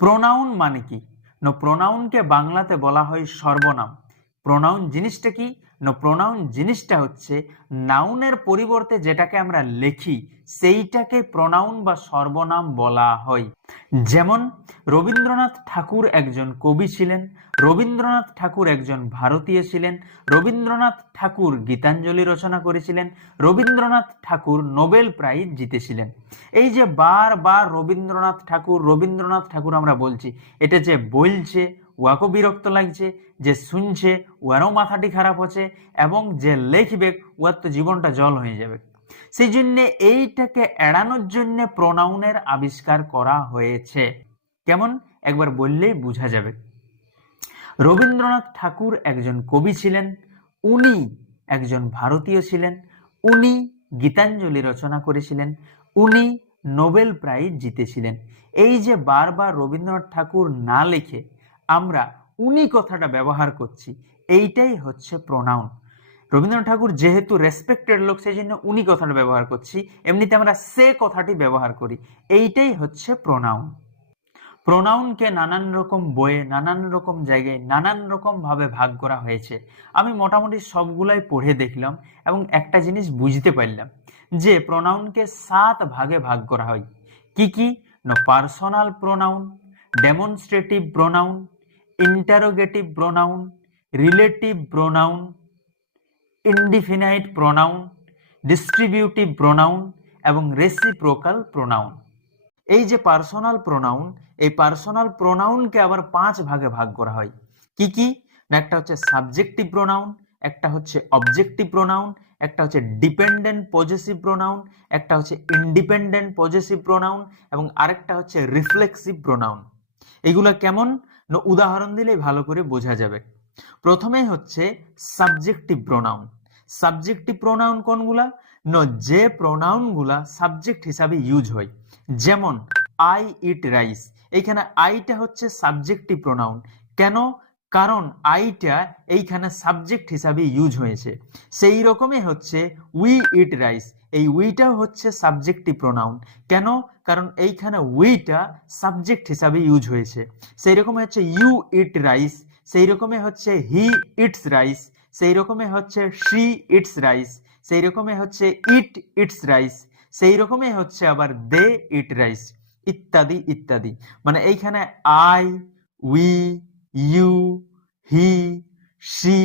Pronoun মানে কি? প্রোনাউনকে বাংলাতে বলা হয় সর্বনাম। প্রোনাউন জিনিসটা কি? প্রোনাউন জিনিসটা হচ্ছে নাউনের পরিবর্তে যেটাকে আমরা লিখি সেইটাকে প্রোনাউন বা সর্বনাম বলা হয়। যেমন রবীন্দ্রনাথ ঠাকুর একজন কবি ছিলেন, রবীন্দ্রনাথ ঠাকুর একজন ভারতীয় ছিলেন, রবীন্দ্রনাথ ঠাকুর গীতাঞ্জলি রচনা করেছিলেন, রবীন্দ্রনাথ ঠাকুর নোবেল প্রাইজ জিতেছিলেন। এই যে বারবার রবীন্দ্রনাথ ঠাকুর আমরা বলছি, এটা যে বলছে উহাকেও বিরক্ত লাগছে, যে শুনছে উহারও মাথাটি খারাপ হচ্ছে, এবং যে লিখবে উহার তো জীবনটা জল হয়ে যাবে। সেই জন্য এইটাকে এড়ানোর জন্য প্রোনাউনের আবিষ্কার করা হয়েছে। কেমন? একবার বললেই বোঝা যাবে। রবীন্দ্রনাথ ঠাকুর একজন কবি ছিলেন, উনি একজন ভারতীয় ছিলেন, উনি গীতাঞ্জলি রচনা করেছিলেন, উনি নোবেল প্রাইজ জিতেছিলেন। এই যে বারবার রবীন্দ্রনাথ ঠাকুর না লিখে আমরা উনি কথাটা ব্যবহার করছি, এইটাই হচ্ছে প্রোনাউন। রবীন্দ্রনাথ ঠাকুর যেহেতু রেসপেক্টেড লোক, সেই জন্য উনি কথাটা ব্যবহার করছি, এমনিতে আমরা সে কথাটি ব্যবহার করি, এইটাই হচ্ছে প্রোনাউন। প্রোনাউনকে নানান রকম বইয়ে, নানান রকম জায়গায়, নানান রকম ভাবে ভাগ করা হয়েছে। আমি মোটামুটি সবগুলাই পড়ে দেখলাম এবং একটা জিনিস বুঝতে পারলাম যে প্রোনাউনকে 7 ভাগে ভাগ করা হয়। কি কি? Personal pronoun, demonstrative pronoun, interrogative pronoun, relative pronoun, indefinite pronoun, distributive pronoun এবং রেসিপ্রোকাল প্রোনাউন। এই যে পার্সোনাল প্রোনাউন, এই পার্সোনাল প্রোনাউনকে আবার 5 ভাগে ভাগ করা হয়। কি কি? একটা হচ্ছে সাবজেক্টিভ প্রোনাউন, একটা হচ্ছে অবজেক্টিভ প্রোনাউন, একটা হচ্ছে ডিপেন্ডেন্ট পজেসিভ প্রোনাউন, একটা হচ্ছে ইন্ডিপেন্ডেন্ট পজেসিভ প্রোনাউন এবং আরেকটা হচ্ছে রিফ্লেক্সিভ প্রোনাউন। এগুলো কেমন? উদাহরণ দিলেই ভালো করে বোঝা যাবে। প্রথমে হচ্ছে সাবজেক্টিভ প্রোনাউন। সাবজেক্টিভ প্রোনাউন কোনগুলা? যে প্রোনাউনগুলা সাবজেক্ট হিসাবে ইউজ হয়। যেমন আই ইট রাইস, এইখানে আইটা হচ্ছে সাবজেক্টিভ প্রোনাউন। কেন? কারণ আইটা এইখানে সাবজেক্ট হিসাবে ইউজ হয়েছে। সেই রকমই হচ্ছে উই ইট রাইস, এই উইটাও হচ্ছে সাবজেক্টিভ প্রোনাউন। কেন? কারণ এইখানে উইটা সাবজেক্ট হিসাবে ইউজ হয়েছে। সেই রকম হচ্ছে ইউ ইট রাইস, সেই রকমই হচ্ছে হি ইটস রাইস, সেই রকমই হচ্ছে শি ইটস রাইস, সেই রকমই হচ্ছে ইট ইটস রাইস, সেই রকমই হচ্ছে আবার দে ইট রাইস, ইত্যাদি ইত্যাদি। মানে এইখানে I, we, you, he, she,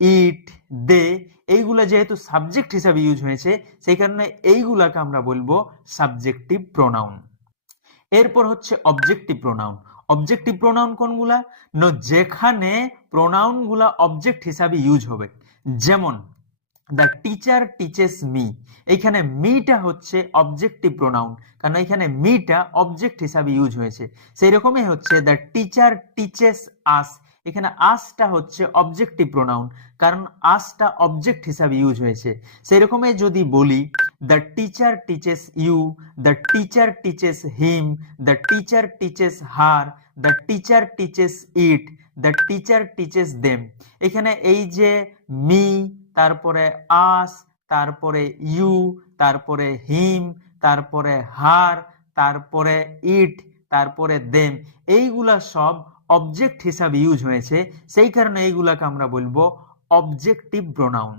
it, they এইগুলা যেহেতু সাবজেক্ট হিসাবে ইউজ হয়েছে, সেই কারণে এইগুলাকে আমরা বলবো সাবজেক্টিভ প্রোনাউন। এরপর হচ্ছে অবজেক্টিভ প্রোনাউন। অবজেক্টিভ প্রোনাউন কোনগুলা? যেখানে প্রোনাউনগুলা অবজেক্ট হিসাবে ইউজ হবে। যেমন দ্য টিচার টিচেস মি, এইখানে মিটা হচ্ছে অবজেক্টিভ প্রোনাউন, কারণ এখানে মিটা অবজেক্ট হিসাবে ইউজ হয়েছে। সেই রকমই হচ্ছে দ্য টিচার টিচেস আস, এখানে আসটা হচ্ছে অবজেক্টিভ প্রোনাউন, কারণ আসটা অবজেক্ট হিসাবে ইউজ হয়েছে। সেই রকমই যদি বলি the teacher teaches you, the teacher teaches him, the teacher teaches her, the teacher teaches it, the teacher teaches them, এখানে এই যে মি, তারপরে আস, তারপরে ইউ, তারপরে হিম, তারপরে হার, তারপরে ইট, তারপরে দেম, এইগুলা সব অবজেক্ট হিসাবে ইউজ হয়েছে। সেই কারণে এইগুলাকে আমরা বলবো অবজেক্টিভ প্রোনাউন।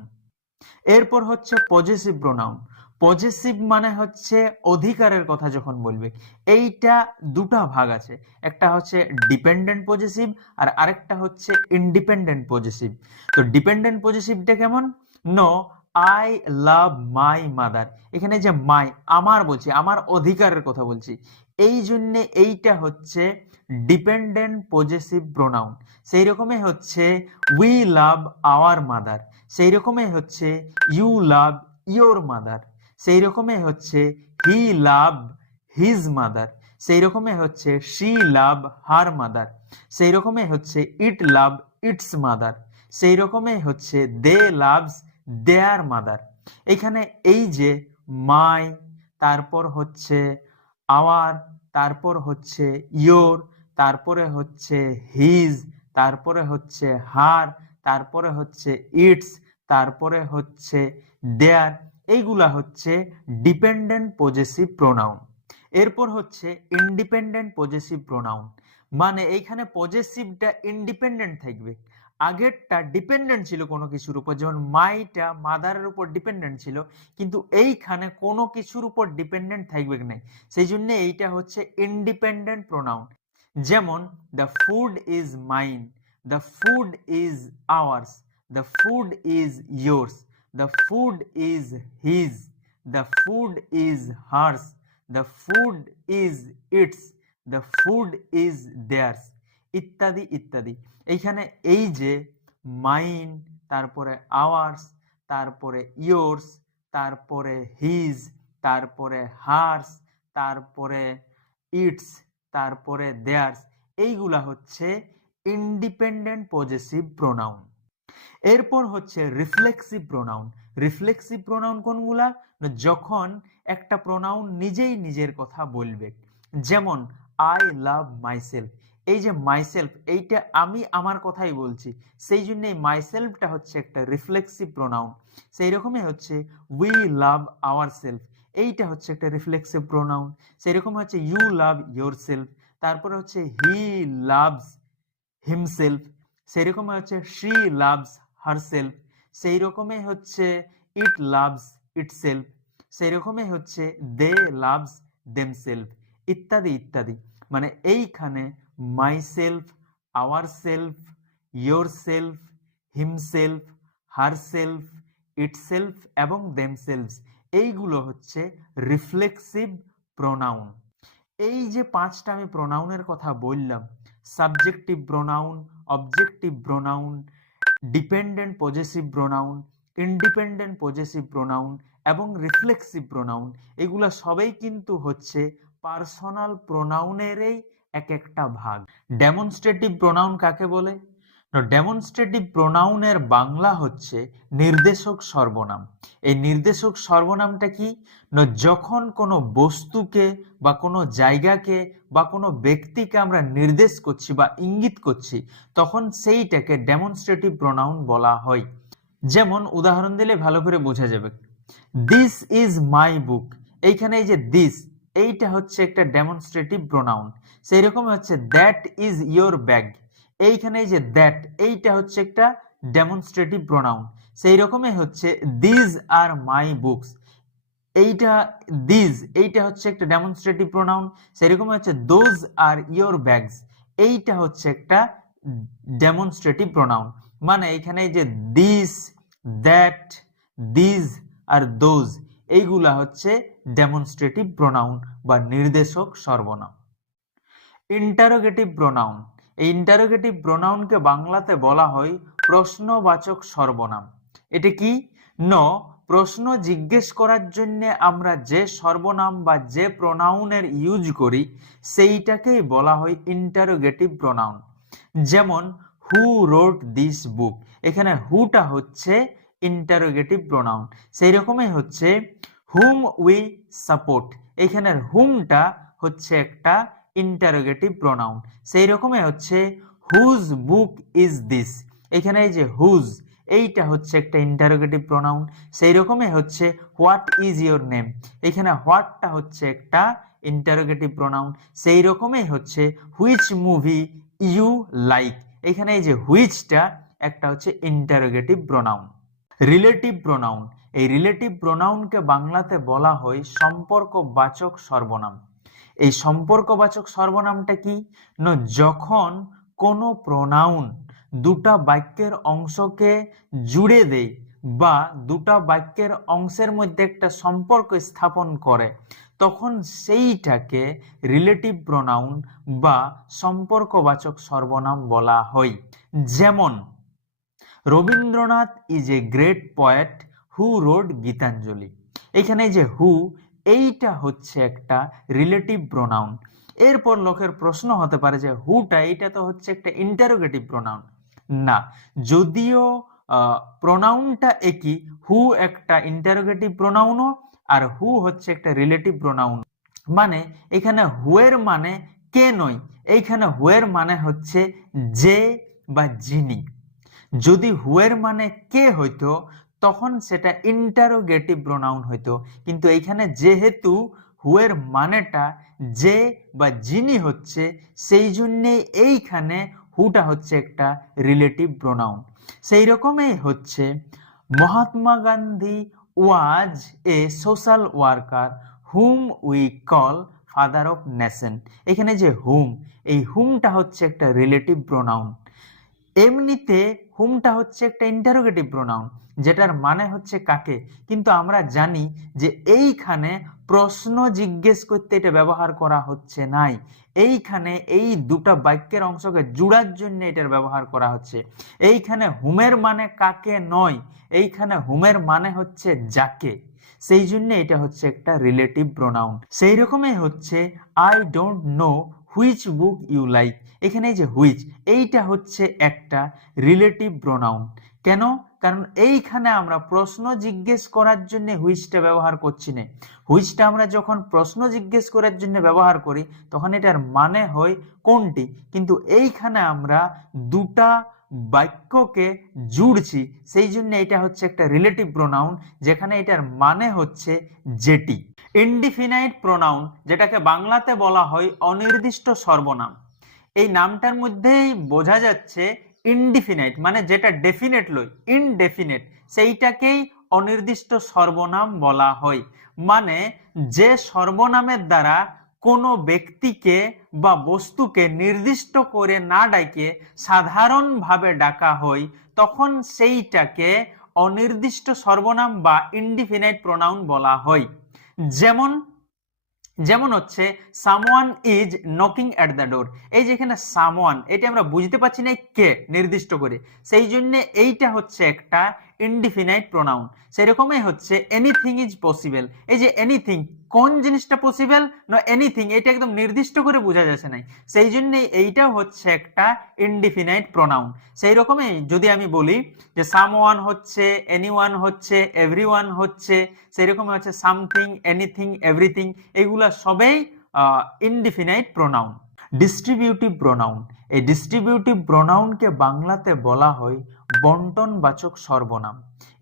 এরপর হচ্ছে পজেসিভ প্রোনাউন। পজেসিভ মানে হচ্ছে অধিকারের কথা যখন বলবে। এইটা দুটা ভাগ আছে, একটা হচ্ছে ডিপেন্ডেন্ট পজেসিভ আর আরেকটা হচ্ছে ইন্ডিপেন্ডেন্ট পজেসিভ। তো ডিপেন্ডেন্ট পজেসিভটা কেমন? No I love my mother, এখানে যে মাই আমার বলছি, আমার অধিকারের কথা বলছি, এই জন্য এইটা হচ্ছে ডিপেন্ডেন্ট পজেসিভ প্রোনাউন। সেই রকমই হচ্ছে উই লাভ আওয়ার মাদার, সেই রকমই হচ্ছে ইউ লাভ ইয়োর মাদার, সেই রকমই হচ্ছে হি লাভ হিজ মাদার, সেই রকমই হচ্ছে শি লাভ হার মাদার, সেই রকমই হচ্ছে ইট লাভ ইটস মাদার, সেই রকমই হচ্ছে দে লাভস দেয়ার মাদার। এখানে এই যে মাই, তারপর হচ্ছে আওয়ার, তারপর হচ্ছে ইয়োর, তারপরে হচ্ছে হিজ, তারপরে হচ্ছে হার, তারপরে হচ্ছে ইটস, তারপরে হচ্ছে দেয়ার, এইগুলা হচ্ছে ডিপেন্ডেন্ট পজেসিভ প্রোনাউন। এরপর হচ্ছে ইন্ডিপেন্ডেন্ট পজেসিভ প্রোনাউন, মানে এইখানে পজেসিভটা ইন্ডিপেন্ডেন্ট থাকবে। আগেরটা ডিপেন্ডেন্ট ছিল কোনো কিছুর উপর, যেমন মাইটা মাদারের উপর ডিপেন্ডেন্ট ছিল, কিন্তু এইখানে কোনো কিছুর উপর ডিপেন্ডেন্ট থাকবে না, সেই জন্য এইটা হচ্ছে ইন্ডিপেন্ডেন্ট প্রোনাউন। যেমন the food is mine, the food is ours, the food is yours, the food is his, the food is hers, the food is its, the food is theirs, ইত্যাদি ইত্যাদি। এইখানে এই যে মাইন, তারপরে hours, তারপরে yours, তারপরে his, তারপরে hertz, তারপরে ইটস, তারপরে দেয়ার্স, এইগুলা হচ্ছে ইন্ডিপেন্ডেন্ট পজেসিভ প্রোনাউন। এরপর হচ্ছে রিফ্লেক্সিভ প্রোনাউন। রিফ্লেক্সিভ প্রোনাউন কোনগুলা? যখন একটা প্রোনাউন নিজেই নিজের কথা বলবে। যেমন আই লাভ মাইসেলফ, এই যে মাইসেলফ, এইটা আমি আমার কথাই বলছি, সেই জন্য এই মাইসেলফটা হচ্ছে একটা রিফ্লেক্সিভ প্রোনাউন। সেই রকমই হচ্ছে উই লাভ আওয়ার সেলফ, এইটা হচ্ছে একটা রিফ্লেক্সিভ প্রোনাউন। সেই রকম হচ্ছে ইউ লাভ ইয়োর সেলফ, তারপরে হচ্ছে হি লাভস হিমসেলফ, সেই রকম হচ্ছে শি লাভস হারসেলফ, সেই রকমই হচ্ছে ইট লাভস ইটসেলফ, সেই রকমই হচ্ছে দে লাভস দেমসেলফ, ইত্যাদি ইত্যাদি। মানে এইখানে myself, our self, your self, himself, herself, itself এবং দেমসেলফস, এইগুলো হচ্ছে রিফ্লেক্সিভ প্রোনাউন। এই যে পাঁচটা আমি প্রোনাউনের কথা বললাম, subjective pronoun, objective pronoun, dependent possessive pronoun, independent possessive pronoun এবং রিফ্লেক্সিভ প্রোনাউন, এগুলা সবাই কিন্তু হচ্ছে পার্সোনাল প্রোনাউনেরই এক একটা ভাগ। ডেমনস্ট্রেটিভ প্রোনাউন কাকে বলে? ডেমনস্ট্রেটিভ প্রোনাউনের বাংলা হচ্ছে নির্দেশক সর্বনাম। এই নির্দেশক সর্বনামটা কি? যখন কোনো বস্তুকে বা কোনো জায়গাকে বা কোনো ব্যক্তিকে আমরা নির্দেশ করছি বা ইঙ্গিত করছি, তখন সেইটাকে ডেমনস্ট্রেটিভ প্রোনাউন বলা হয়। যেমন উদাহরণ দিলে ভালো করে বোঝা যাবে। দিস ইজ মাই বুক, এইখানে এই যে দিস, এইটা হচ্ছে একটা ডেমনস্ট্রেটিভ প্রোনাউন। সেই রকম হচ্ছে দ্যাট ইজ ইয়োর ব্যাগ, এইখানে এই যে দ্যাট, এইটা হচ্ছে একটা ডেমনস্ট্রেটিভ প্রোনাউন। সেই রকমই হচ্ছে দিজ আর মাই বুকস, এইটা দিজ, এইটা হচ্ছে একটা ডেমনস্ট্রেটিভ প্রোনাউন। সেরকম হচ্ছে দোজ আর ইয়োর ব্যাগস, এইটা হচ্ছে একটা ডেমনস্ট্রেটিভ প্রোনাউন। মানে এখানে যে this, that, these are those, এইগুলা হচ্ছে ডেমনস্ট্রেটিভ প্রোনাউন বা নির্দেশক সর্বনাম। ইন্টারোগেটিভ প্রোনাউন, এই ইন্টারোগেটিভ প্রোনাউনকে বাংলাতে বলা হয় প্রশ্নবাচক সর্বনাম। এটা কি? প্রশ্ন জিজ্ঞেস করার জন্য আমরা যে সর্বনাম বা যে প্রোনাউনের ইউজ করি, সেইটাকেই বলা হয় ইন্টারোগেটিভ প্রোনাউন। যেমন হু রোট দিস বুক, এখানে হুটা হচ্ছে ইন্টারোগেটিভ প্রোনাউন। সেই রকমই হচ্ছে হুম উই সাপোর্ট, এখানে হুমটা হচ্ছে একটা ইন্টারোগেটিভ প্রোনাউন। সেই রকমই হচ্ছে হুজ বুক ইজ দিস, এখানে এই যে হুজ, এইটা হচ্ছে একটা ইন্টারোগেটিভ প্রোনাউন। সেই রকমই হচ্ছে হোয়াট ইজ ইয়োর নেম, এখানে হোয়াটটা হচ্ছে একটা ইন্টারোগেটিভ প্রোনাউন। সেই রকমই হচ্ছে হুইচ মুভি ইউ লাইক, এখানে এই যে হুইচটা একটা হচ্ছে ইন্টারোগেটিভ প্রোনাউন। রিলেটিভ প্রোনাউন, এই রিলেটিভ প্রোনাউনকে বাংলাতে বলা হয় সম্পর্কবাচক সর্বনাম। এই সম্পর্কবাচক সর্বনামটা কি? যখন কোনো প্রোনাউন দুটা বাক্যের অংশকে জুড়ে দেয় বা দুটা বাক্যের অংশের মধ্যে একটা সম্পর্ক স্থাপন করে, তখন সেইটাকে রিলেটিভ প্রোনাউন বা সম্পর্কবাচক সর্বনাম বলা হয়। যেমন Rabindranath is a great poet who wrote Gitanjali, এখানে যে হু, এইটা হচ্ছে একটা রিলেটিভ প্রোনাউন। এরপর লোকের প্রশ্ন হতে পারে যে হুটা, এইটা তো হচ্ছে একটা ইন্টারোগেটিভ প্রোনাউন। না, যদিও প্রোনাউনটা একই, হু একটা ইন্টারোগেটিভ প্রোনাউনও আর হু হচ্ছে একটা রিলেটিভ প্রোনাউন। মানে এখানে হুয়ের মানে কে নয়, এইখানে হুয়ের মানে হচ্ছে যে বা যিনি। যদি হুয়ের মানে কে হইতো তখন সেটা ইন্টারোগেটিভ প্রোনাউন হইতো, কিন্তু এইখানে যেহেতু হুয়ের মানেটা যে বা যিনি হচ্ছে, সেই জন্যেই এইখানে হুটা হচ্ছে একটা রিলেটিভ প্রোনাউন। সেই রকমই হচ্ছে Mahatma Gandhi was a social worker whom we call father of nation. এখানে যে হুম, এই হুমটা হচ্ছে একটা রিলেটিভ প্রোনাউন। এমনিতে হুমটা হচ্ছে একটা ইন্টারোগেটিভ প্রোনাউন, যেটার মানে হচ্ছে কাকে, কিন্তু আমরা জানি যে এইখানে প্রশ্ন জিজ্ঞেস করতে এটা ব্যবহার করা হচ্ছে নাই, এইখানে এই দুটা বাক্যের অংশকে জুড়ার জন্য এটার ব্যবহার করা হচ্ছে। এইখানে হুমের মানে কাকে নয়, এইখানে হুমের মানে হচ্ছে যাকে, সেই জন্য এটা হচ্ছে একটা রিলেটিভ প্রোনাউন। সেই রকমই হচ্ছে I don't know which book you like. এখানে যে হুইচ, এইটা হচ্ছে একটা রিলেটিভ প্রোনাউন। কেন? কারণ এইখানে আমরা প্রশ্ন জিজ্ঞেস করার জন্য হুইচটা ব্যবহার করছি না। হুইচটা আমরা যখন প্রশ্ন জিজ্ঞেস করার জন্য ব্যবহার করি তখন এটার মানে হয় কোনটি, কিন্তু এইখানে আমরা দুটা বাক্যকে জুড়ছি, সেই জন্য এটা হচ্ছে একটা রিলেটিভ প্রোনাউন, যেখানে এটার মানে হচ্ছে যেটি। ইনডিফিনাইট প্রোনাউন, যেটাকে বাংলাতে বলা হয় অনির্দিষ্ট সর্বনাম। এই নামটার মধ্যেই বোঝা যাচ্ছে ইনডিফিনাইট মানে যেটা ডেফিনেট লয়, ইনডেফিনেট সেইটাকেই অনির্দিষ্ট সর্বনাম বলা হয়। মানে যে সর্বনামের দ্বারা কোনো ব্যক্তিকে বা বস্তুকে নির্দিষ্ট করে না ডাকে সাধারণভাবে ডাকা হয়, তখন সেইটাকে অনির্দিষ্ট সর্বনাম বা ইনডিফিনাইট প্রোনাউন বলা হয়। যেমন হচ্ছে someone is knocking at the door. এই যেখানে সামওয়ান, এটা আমরা বুঝতে পারছি না কে নির্দিষ্ট করে, সেই জন্য এইটা হচ্ছে একটা ইনডিফিনাইট প্রোনাউন। সেরকমই হচ্ছে এনিথিং ইজ পসিবল। এই যে এনিথিং, কোন জিনিসটা পসিবল না এনিথিং, এটা একদম নির্দিষ্ট করে বোঝা যাচ্ছে না, সেই জন্য এইটাও হচ্ছে একটা ইনডিফিনাইট প্রোনাউন। সেই রকমই যদি আমি বলি যে সামওয়ান হচ্ছে, এনিওয়ান হচ্ছে, এভরিওয়ান হচ্ছে, সেই রকম হচ্ছে সামথিং, এনিথিং, এভরিথিং, এগুলা সবেই ইনডিফিনাইট প্রোনাউন। ডিস্ট্রিবিউটিভ প্রোনাউন, এই ডিস্ট্রিবিউটিভ প্রোনাউনকে বাংলাতে বলা হয় বন্টনবাচক সর্বনাম।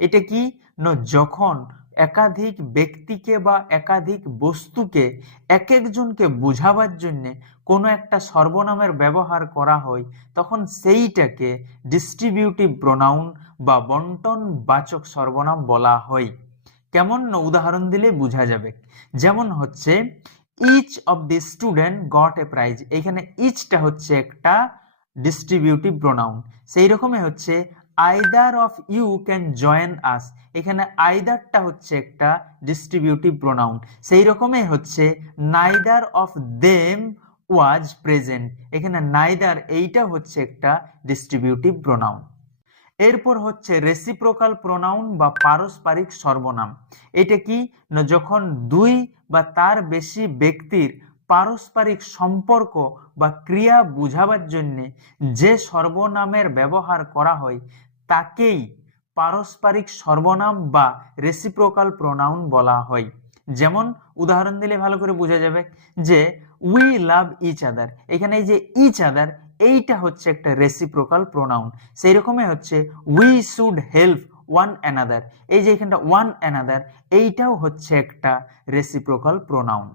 এটা কি না, যখন একাধিক ব্যক্তিকে বা একাধিক বস্তুকে এক একজনকে বোঝাবার জন্য কোনো একটা সর্বনামের ব্যবহার করা হয়, তখন সেইটাকে ডিস্ট্রিবিউটিভ প্রোনাউন বা বন্টনবাচক সর্বনাম বলা হয়। কেমন না, উদাহরণ দিলে বোঝা যাবে। যেমন হচ্ছে each of the student got a prize. এখানে ইচটা হচ্ছে একটা ডিস্ট্রিবিউটিভ প্রোনাউন। সেই রকমই হচ্ছে either of you can join us. এখানে আইদারটা হচ্ছে একটা ডিস্ট্রিবিউটিভ প্রোনাউন। সেই রকমই হচ্ছে neither of them was present. এখানে নাইদার, এইটা হচ্ছে একটা ডিস্ট্রিবিউটিভ প্রোনাউন। এরপর হচ্ছে রেসিপ্রোকাল প্রোনাউন বা পারস্পরিক সর্বনাম। এটা কি না, যখন দুই বা তার বেশি ব্যক্তির পারস্পরিক সম্পর্ক বা ক্রিয়া বোঝাবার জন্য যে সর্বনামের ব্যবহার করা হয় তাকেই পারস্পরিক সর্বনাম বা রেসিপ্রোকাল প্রোনাউন বলা হয়। যেমন উদাহরণ দিলে ভালো করে বোঝা যাবে যে উই লাভ ইচ আদার। এখানে এই যে ইচ আদার, এইটা হচ্ছে একটা রেসিপ্রোকাল প্রোনাউন। সেই রকমই হচ্ছে we should help one another. এই যে এখানটা ওয়ান অ্যানাদার, এইটাও হচ্ছে একটা রেসিপ্রোকাল প্রোনাউন।